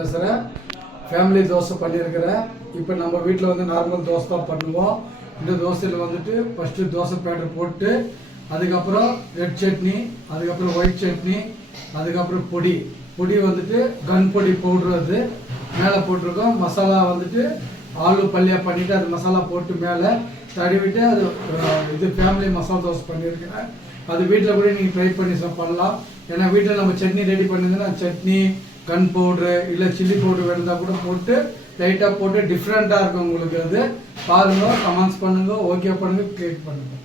பேசுகிறேன். ஃபேமிலி தோசை பண்ணியிருக்கிறேன். இப்போ நம்ம வீட்டில் வந்து நார்மல் தோசை தான் பண்ணுவோம். இந்த தோசையில் வந்துட்டு ஃபஸ்ட்டு தோசை பேட்டர் போட்டு அதுக்கப்புறம் ரெட் சட்னி, அதுக்கப்புறம் ஒயிட் சட்னி, அதுக்கப்புறம் பொடி வந்துட்டு கன் பொடி பவுட்ரு அது மேலே போட்டிருக்கோம். மசாலா வந்துட்டு ஆலு பல்லியா பண்ணிவிட்டு அது மசாலா போட்டு மேலே தடவிட்டு அது இது ஃபேமிலி மசாலா தோசை பண்ணியிருக்கிறேன். அது வீட்டில் கூட நீங்கள் ட்ரை பண்ணி பண்ணலாம். ஏன்னா வீட்டில் நம்ம சட்னி ரெடி பண்ணியிருந்தோன்னா சட்னி கன் பவுட்ரு இல்லை சில்லி பவுட்ரு வேணுந்தால் கூட போட்டு லைட்டாக போட்டு டிஃப்ரெண்ட்டாக இருக்கும் உங்களுக்கு. அது பாருங்கள், கமெண்ட்ஸ் பண்ணுங்கள், ஓகே பண்ணுங்கள், கிளிக் பண்ணுங்கள்.